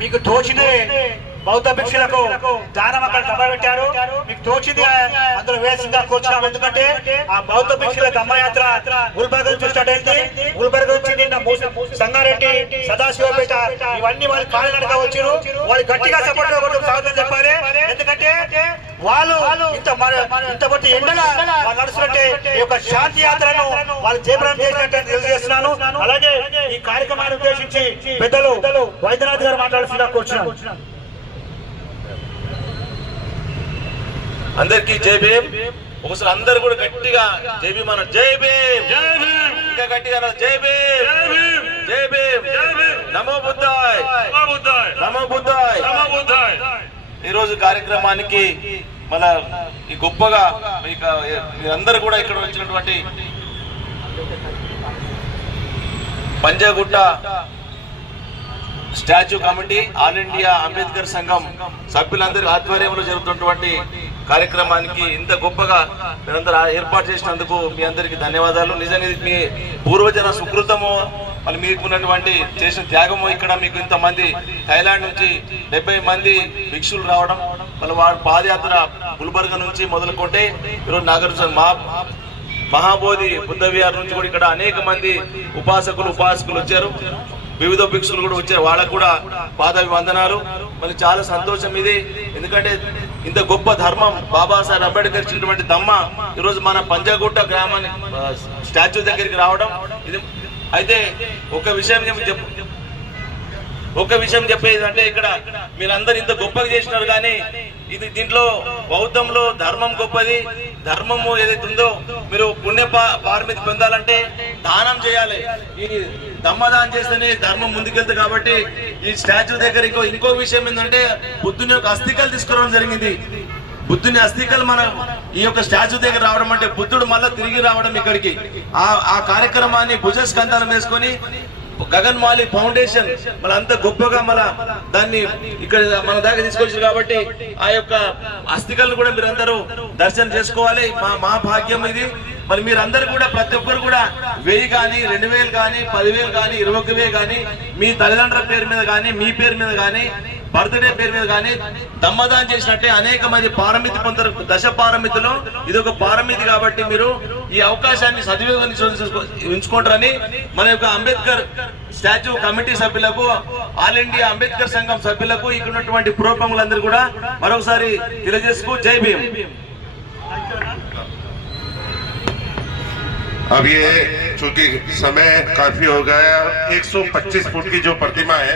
మీకు తోచినే బౌద్ధ భిక్షులకు దానం అక్కడ సభ పెట్టారు. మీకు తోచింది అందులో వేసిందా కూర్చున్నాం. ఎందుకంటే ఆ బౌద్ధ భిక్షుల దండయాత్ర గుల్బర్గ నుంచి స్టార్ట్ అయింది. గుల్బర్గ నుంచి నిన్న సంగారెడ్డి, సదాశివపేట ఇవన్నీ వాళ్ళు కాలినడక వచ్చారు. వాళ్ళు గట్టిగా సపోర్ట్ స్వాగతం చెప్పాలి. ఎందుకంటే వాళ్ళు ఇంతమంది ఎండగా వాళ్ళు నడుస్తున్నట్టే ఈ యొక్క శాంతి యాత్రను వాళ్ళు జయప్రదం చేసినట్టు తెలియజేస్తున్నాను. అలాగే ఈ కార్యక్రమాన్ని ఉద్దేశించి పెద్దలు వైద్యనాథ్ గారు మాట్లాడుతున్నా కూర్చున్నాను. అందరికి జై భీమ్. ఒకసారి అందరు కూడా గట్టిగా జై భీమ్ అన్నారు. జై భీమ్, ఇంకా గట్టిగా అన్నారు. జై భీమ్, జై భీమ్, నమో బుద్ధాయ్, నమో బుద్ధాయ్. ఈరోజు కార్యక్రమానికి మన ఈ గొప్పగా మీరందరూ కూడా ఇక్కడ వచ్చినటువంటి Panjagutta statue committee, all India Ambedkar సంఘం సభ్యులందరి ఆధ్వర్యంలో జరుగుతున్నటువంటి కార్యక్రమానికి ఇంత గొప్పగా మీరందరూ ఏర్పాటు చేసినందుకు మీ అందరికీ ధన్యవాదాలు. నిజంగా ఇది మీ పూర్వజన సుకృతము, మళ్ళీ మీకున్నటువంటి చేసిన త్యాగము. ఇక్కడ మీకు ఇంతమంది థైలాండ్ నుంచి 70 మంది భిక్షులు రావడం, మళ్ళీ వాడు పాదయాత్ర గుల్బర్గ నుంచి మొదలుకుంటే ఈరోజు నాగార్జున మహాబోధి బుద్ధ విహార్ నుంచి కూడా ఇక్కడ అనేక మంది ఉపాసకులు వచ్చారు. వివిధ భిక్షులు కూడా వచ్చారు. వాళ్ళకు కూడా పాదాభివందనాలు. మళ్ళీ చాలా సంతోషం ఇది. ఎందుకంటే ఇంత గొప్ప ధర్మం బాబాసాహెబ్ అంబేద్కర్ ఇచ్చినటువంటి దమ్మ ఈరోజు మన పంజాగుట్ట గ్రామాన్ని స్టాచ్యూ దగ్గరికి రావడం ఇది. అయితే ఒక విషయం చెప్పేది అంటే ఇక్కడ మీరందరూ ఇంత గొప్పగా చేసినారు, కానీ ఇది దీంట్లో బౌద్ధంలో ధర్మం గొప్పది. ధర్మము ఏదైతే ఉందో మీరు పుణ్య పారమితి పొందాలంటే దానం చేయాలి. ఈ దమ్మదానం చేస్తేనే ధర్మం ముందుకెళ్తుంది. కాబట్టి ఈ స్టాచ్యూ దగ్గర ఇంకో విషయం ఏంటంటే బుద్ధుని యొక్క అస్థికలు తీసుకురావడం జరిగింది. బుద్ధుని అస్థికలు మన ఈ యొక్క స్టాచ్యూ దగ్గర రావడం అంటే బుద్ధుడు మళ్ళీ తిరిగి రావడం ఇక్కడికి. ఆ కార్యక్రమాన్ని భుజస్కంధానం వేసుకొని గగన్ మాలి ఫౌండేషన్ మన అంత గొప్పగా మన దాన్ని ఇక్కడ మన దాకా తీసుకొచ్చారు. కాబట్టి ఆ యొక్క అస్థికలను కూడా మీరందరూ దర్శనం చేసుకోవాలి. మా భాగ్యం ఇది. మరి మీరందరూ కూడా ప్రతి ఒక్కరు కూడా 1000 కానీ 2000 కానీ 10,000 కానీ 21,000 కానీ మీ తల్లిదండ్రుల పేరు మీద కానీ మీ పేరు మీద కానీ బర్త్డే పేరు మీద కానీ దమ్మదానం చేసినట్టే అనేక మంది పారమితి పొందరు. దశ పారమితులు ఇది ఒక పారమితి. కాబట్టి మీరు ఈ అవకాశాన్ని సద్వినియోగం ఉంచుకుంటారని మన యొక్క అంబేద్కర్ స్టాచ్యూ కమిటీ సభ్యులకు, ఆల్ ఇండియా అంబేద్కర్ సంఘం సభ్యులకు, ఇక్కడ ఉన్నటువంటి పురోగములందరూ కూడా మరొకసారి తెలియజేసుకు జై భీమ్. अब ये चूंकि समय काफी हो गया, 125 फुट की जो प्रतिमा है